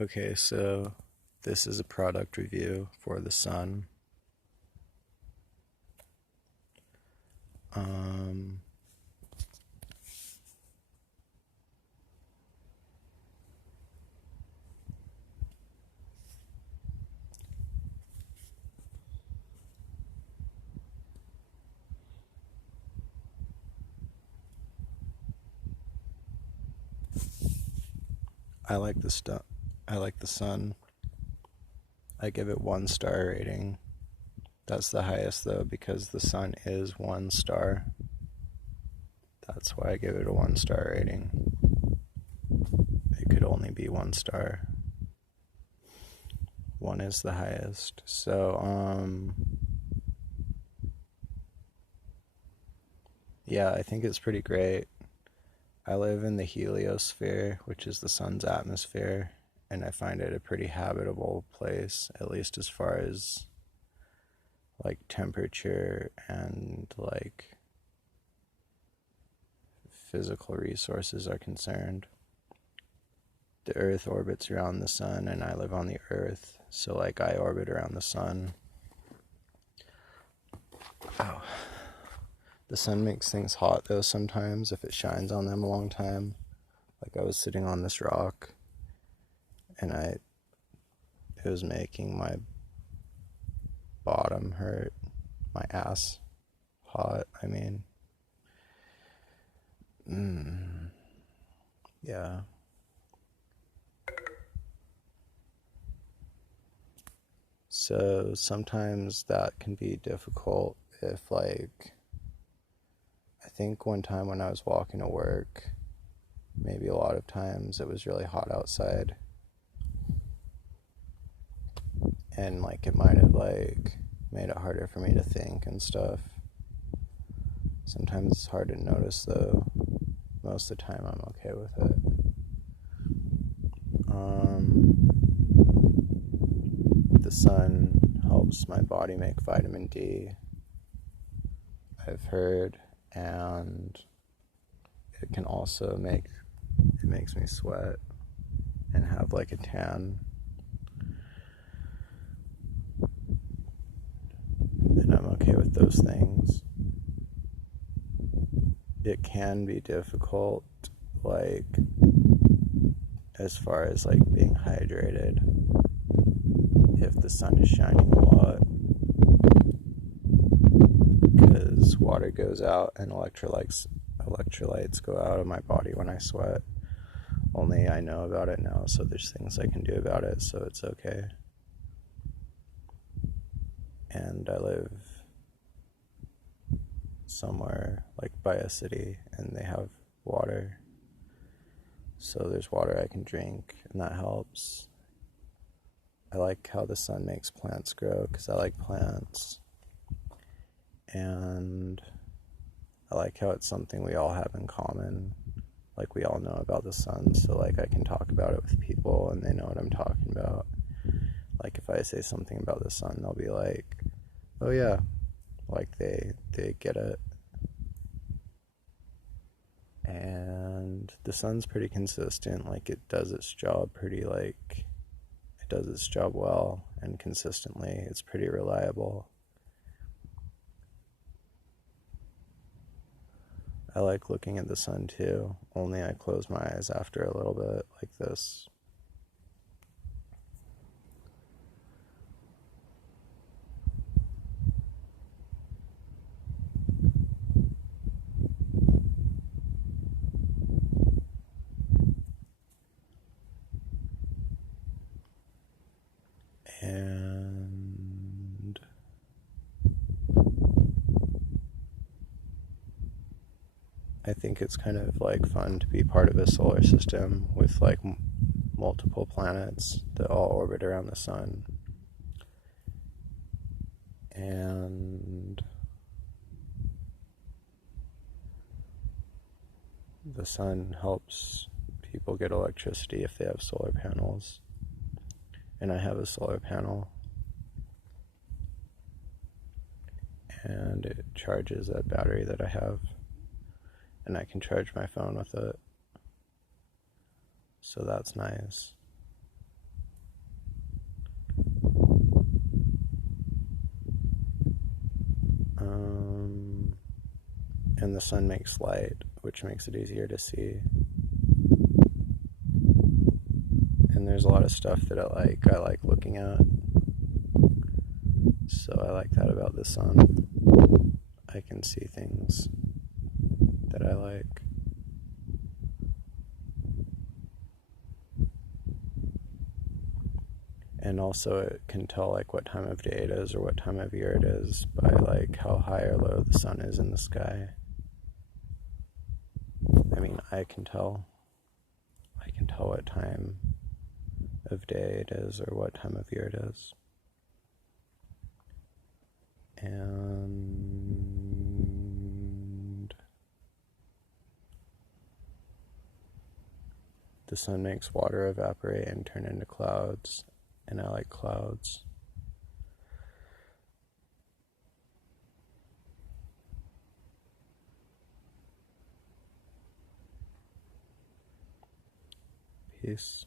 Okay, so this is a product review for the sun. Um, I like the stuff. I like the sun. I give it 1 star rating. That's the highest though because the sun is 1 star. That's why I give it a 1 star rating. It could only be 1 star. One is the highest. Yeah, I think it's pretty great. I live in the heliosphere, which is the sun's atmosphere, and I find it a pretty habitable place, at least as far as like temperature and like physical resources are concerned. The Earth orbits around the sun, and I live on the Earth, so like I orbit around the sun. Oh. The sun makes things hot though sometimes if it shines on them a long time. Like I was sitting on this rock and it was making my bottom hurt, my ass hot, I mean. Yeah. So sometimes that can be difficult if like, I think one time when I was walking to work, maybe a lot of times it was really hot outside. And like it might have like made it harder for me to think and stuff. Sometimes it's hard to notice though. Most of the time I'm okay with it. The sun helps my body make vitamin D, I've heard, and it can also it makes me sweat and have like a tan. And I'm okay with those things. It can be difficult, like, as far as like being hydrated if the sun is shining a lot, because water goes out and electrolytes go out of my body when I sweat. Only I know about it now, so there's things I can do about it, so it's okay. And I live somewhere like by a city and they have water, so there's water I can drink, and that helps. I like how the sun makes plants grow because I like plants, and I like how it's something we all have in common. Like we all know about the sun, so like I can talk about it with people and they know what I'm talking about. Like if I say something about the sun, they'll be like, "Oh yeah," like they get it. And the sun's pretty consistent. Like it does its job it does its job well and consistently. It's pretty reliable. I like looking at the sun too, only I close my eyes after a little bit, like this. And I think it's kind of like fun to be part of a solar system with like multiple planets that all orbit around the sun. And the sun helps people get electricity if they have solar panels. And I have a solar panel, and it charges that battery that I have, and I can charge my phone with it, so that's nice. the sun makes light, which makes it easier to see. And there's a lot of stuff that I like looking at. So I like that about the sun. I can see things that I like. And also it can tell like what time of day it is or what time of year it is by like how high or low the sun is in the sky. I mean, I can tell what time of day it is or what time of year it is. And the sun makes water evaporate and turn into clouds, and I like clouds. Peace.